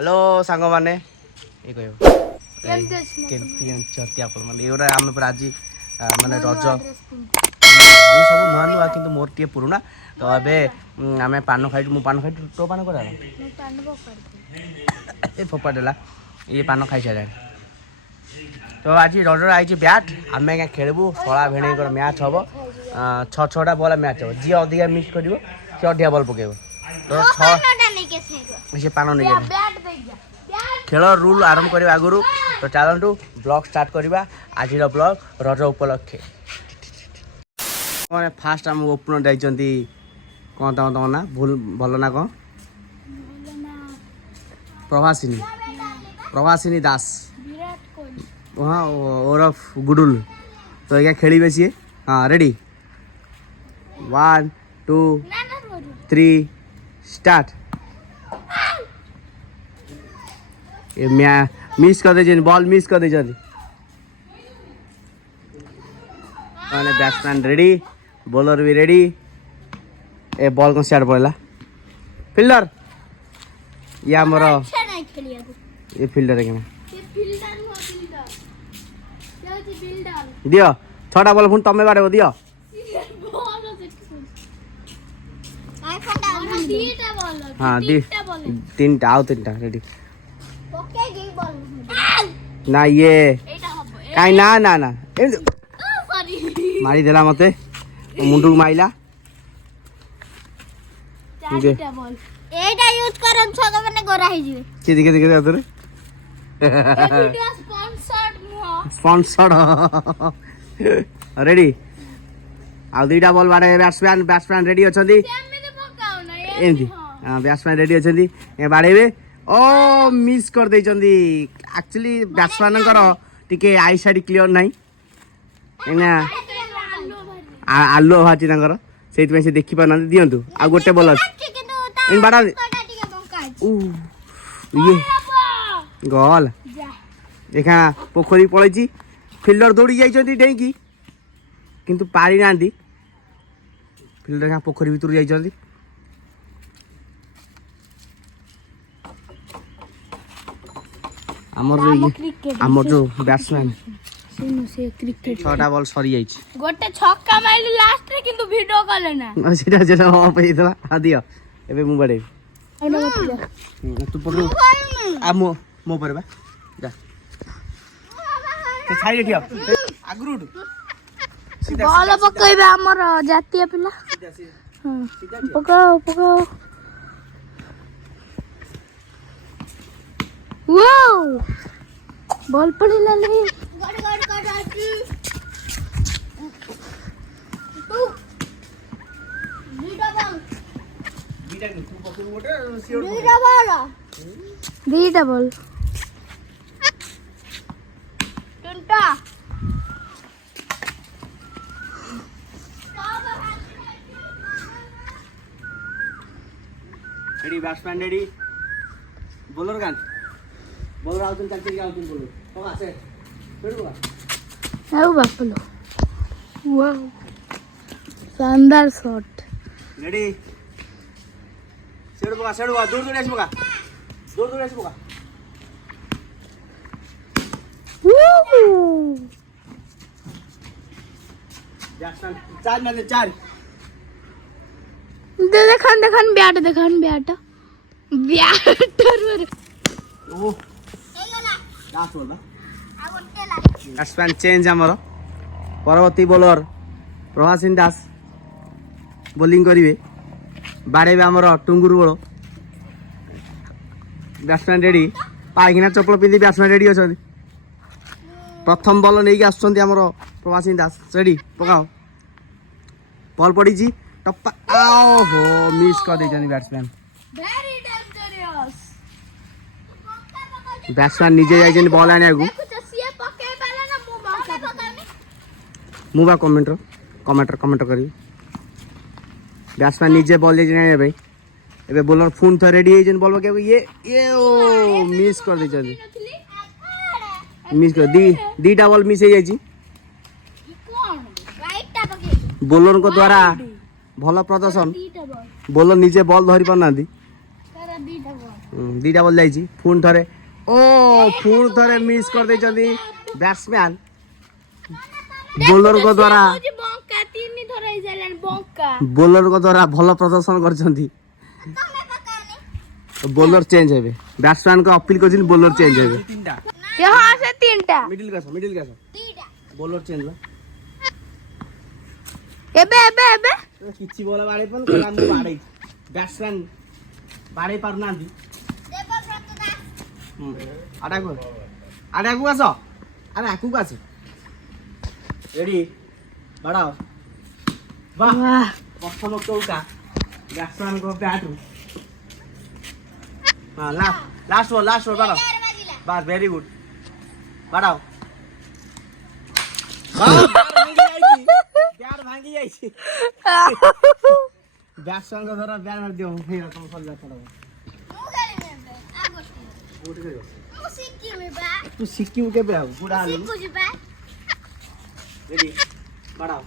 hello सांग माने ये कहयो केमती आपण माने एरा हम पर आज माने रज हम सब नुआ नुआ किंतु मोर टे पुराना तो अबे आमे पान खाइ मु पान खाइ तो पान करा ए फोपा देला ये पान खाइ छले तो आज रज आइछि बैट आमे के खेलबू सोळा भेणे कर मैच हबो 6-6टा बॉल मैच हबो जी अधिका मिस करिवो से अधिका बॉल पकेबो तो 6 से पान नै खेल रूल आरंभ करबा आगुरु तो चलंतु ब्लॉग स्टार्ट करबा आज ब्लॉग रज उपलक्षे माने फास्ट हम ओपनर जाइचंती कोन त ना भूल भलो ना को प्रभासिनी दास हाँ ओरफ गुडुल तो क्या खेली बेसी हाँ रेडी 1 2 3 स्टार्ट ये मैं मिस कर दे बॉल मिस कर दे माने बैट्समैन रेडी बॉलर भी रेडी ए बॉल को सियाड़ पड़ला फील्डर या मोर ये फील्डर है केना दियो 6टा बॉल पुन तमे बाड़े दियो हाँ 3टा आउ 3टा रेडी ना ये काई ना ना ना मारी देला मते मुंडू माइला एटा यूज करन छग माने गोरा हे जिवे के दिखे आतरे ए वीडियो स्पॉन्सर्ड स्पॉन्सर्ड रेडी आ 2टा बॉल बारे बैट्समैन रेडी अछंती एंती हां बैट्समैन रेडी अछंती ए बाड़ेबे ओ मिस कर दे चंदी एक्चुअली बैट्समैन करो टिके आई साइड क्लियर नाही एना आलू भाची तांकर सेति में से देखि पाना दियंतु आ गोटे बॉल इन बाड़ा ये गोल देखा पोखरी पड़े फिल्डर दौड़ी जाइछंती डेंकी किंतु पारी नांदी फिल्डर का पोखरी भीतर जाइछंती हमर जो बैट्समैन से क्रिकेट 6टा बॉल सरी जाइछ गोटे छक्का माइली लास्ट रे किंतु वीडियो कले ना सेटा ऑफ हे दिला आ दियो एबे मु बडे तू पकड़ आ मो पर बा जा के छाई देखियो आगरू बॉल पकइबे हमर जातीय पिला हां पकाओ वाओ बॉल पड़ी लाले गड आची तू दीटा बॉल टुंटा रेडी बैट्समैन रेडी बॉलर गान बॉलर आउट चल चल आउट बोलो तो आसे फेडुआ आओ बापलो वाओ शानदार शॉट रेडी सेड बगा दूर दूर आसी बगा बैट्समैन 4 माने 4 देखन बैट ओ लास्ट बॉल बैट्समैन चेंज हमर परवर्ती बॉलर प्रभासिन दास बॉलिंग करिवे बाड़ेबे हमर टुंगुरु बळ बैट्समैन रेडी पाइकिना चप्पल पिंदी बैट्समैन रेडी अछन प्रथम बॉल नै के आछन हमर प्रभासिन दास रेडी पकाओ बॉल पड़ी जी टप्पा आओ हो मिस कर दे जनी बैट्समैन वेरी डेंजरस बैट्समैन निजे जाय जनी बॉल आने आगु मुबा कमेंटर करी बैट्समैन निजे बॉल जे नै भाई एबे बॉलर फोन थ रेडी है जन बॉल के ये ओ मिस कर दे जनी मिस कर दीटा बॉल मिस हो जाई बॉलर को द्वारा भल प्रदर्शन बॉलर निजे बॉल धरी पाना ଦୁଇଟା ବଲ୍ ଯାଇଛି ପୁଣି ଥରେ ଓ ପୁଣି ଥରେ ମିସ୍ କରିଦେଇଛନ୍ତି ବ୍ୟାଟ୍ସମ୍ୟାନ୍ ବୋଲରଙ୍କ ଦ୍ୱାରା ବଙ୍କା 3 ଥର ହେଇସାରିଲାଣି ବଙ୍କା ବୋଲରଙ୍କ ଦ୍ୱାରା ଭଲ ପ୍ରଦର୍ଶନ କରିଛନ୍ତି ତମେ ପକାନି ବୋଲର ଚେଞ୍ଜ ହେବେ ବ୍ୟାଟ୍ସମ୍ୟାନଙ୍କ ଅପିଲ କରିଛନ୍ତି ବୋଲର ଚେଞ୍ଜ ହେବେ ହଁ ସେ 3ଟା ମିଡିଲ କାସ 2ଟା ବୋଲର ଚେଞ୍ଜ ଏବେ କିଛି ବଲ ବାଡ଼େଇ ପାରୁନି କହିଲା ମୁଁ ବାଡ଼େଇଛି ବ୍ୟାଟ୍ସମ୍ୟାନ ବାଡ଼େଇ ପାରୁନାହାନ୍ତି ଦେବବ୍ରତ ଦାସ ଆଡ଼ାକୁ ଆସ ଆରେ ଆଗକୁ ଆସ ରେଡି ବାଡ଼ାଅ ବାହ ପ୍ରଥମ ଚୌକା ବ୍ୟାଟ୍ସମ୍ୟାନଙ୍କ ବ୍ୟାଟରୁ ହଁ ଲାଷ୍ଟ ବଲ୍ ବାଡ଼ାଅ ବାସ୍ ଭେରି ଗୁଡ୍ ବାଡ଼ାଅ ବ୍ୟାଟ୍ ଭାଙ୍ଗି ଯାଇଛି ବ୍ୟାଟ୍ସମ୍ୟାନଙ୍କ ଦ୍ୱାରା ବ୍ୟାଟ୍ ମାରି ଦିଅ ହେଇଗଲା ତମ ସରିଲା ଖେଳ ମୁଁ ଖେଳିବି ଏବେ ଆଗୋଟି କୋଉଠି ଖେଳିବ ମୁଁ ଶିଖିବି ବା ତୁ ଶିଖିବୁ କେବେ ଆଉ ବୁଢ଼ା ହେଲୁ ଶିଖୁଛି ବା ରେଡି ବାଡ଼ାଅ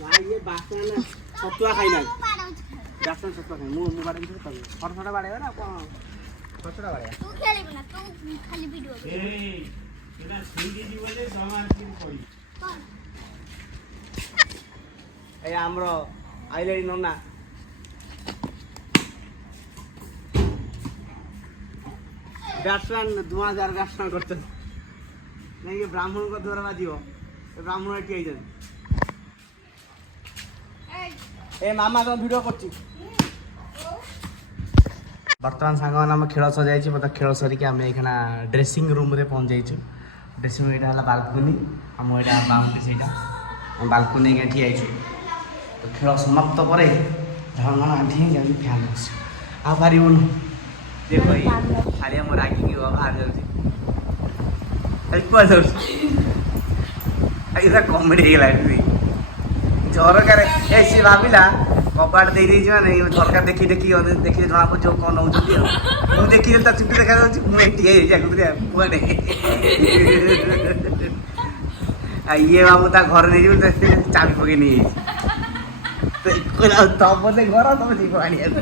ନା ଇଏ ବ୍ୟାଟ୍ସମ୍ୟାନ ଛତୁଆ ଖାଇନାହାନ୍ତି ମୁଁ ବାଡ଼ଉଛି ବ୍ୟାଟ୍ସମ୍ୟାନ ଛତୁଆ ଖାଇ ମୁଁ ବାଡ଼େଇବି ତମେ ଛୋଟ ବାଡ଼େଇବା ନା କ'ଣ ଛୋଟ ବାଡ଼େଇବା ତୁ ଖେଳିବୁ ନା ତୁ ଖାଲି ଭିଡ଼ିଓ କଣ ଏ ଆମର ଆଇଲେଣି ନନା ବ୍ୟାଟ୍ସମ୍ୟାନ ଧୂଆଁଧାର ବ୍ୟାଟ୍ସମ୍ୟାନ କରିଛନ୍ତି ନାଇଁ କି ବ୍ରାହ୍ମଣଙ୍କ ଦ୍ୱାରା ବାଜିବ ଏ ବ୍ରାହ୍ମଣ ଏଠି ହେଇଛନ୍ତି ଏ ମାମା କ'ଣ ଭିଡ଼ିଓ କରୁଛି ବର୍ତ୍ତମାନ ସାଙ୍ଗମାନେ ଆମ ଖେଳ ସରିଯାଇଛି ମୋତେ ଖେଳ ସରିକି ଆମେ ଏଇଖିଣା ଡ୍ରେସିଂ ରୁମ୍ରେ ପହଞ୍ଚି ଯାଇଛୁ ଡ୍ରେସିଂ ରୁମ୍ ଏଇଟା ହେଲା ବାଲକୁନି ଆମ ଏଇଟା ବାଉଣ୍ଡ୍ରି ସେଇଟା ଆମେ ବାଲକୁନି ହେଇକି ଠିଆ ହେଇଛୁ ତ ଖେଳ ସମାପ୍ତ ପରେ ଝାଉଁଝାଉଁ ଆଣ୍ଠି ହେଇକି ଆମେ ଫ୍ୟାନ୍ ବସିବୁ ଆଉ ପାରିବୁନୁ ଦେଖ ଖାଲି ଆମ ରାଗିକି ବାହାରି ଯାଉଛି କୁଆଡ଼େ ଯାଉଛି ଏଇଟା କମେଡ଼ି ହେଇଗଲା ଏଠି ଝରକାରେ ଏ ସିଏ ଭାବିଲା କବାଟ ଦେଇଛି ମାନେ ଝରକା ଦେଖି ଦେଖିଲେ ଜଣା ପଡ଼ିଯିବ କ'ଣ ନେଉଛନ୍ତି ଆଉ ମୁଁ ଦେଖିଲି ତା ଚୁଟି ଦେଖାଯାଉଛି ମୁଁ ଏଠି ହେଇଯାଇଛି ଆଗକୁ କୁଆଡ଼େ ଆଉ ଇଏ ବାବୁ ତା ଘରେ ନେଇଯିବ ଚାବି ପକେଇ ନେଇଯାଇଛି ତମ ସେ ଘର ତମେ ଯିବ ଆଣିବାକୁ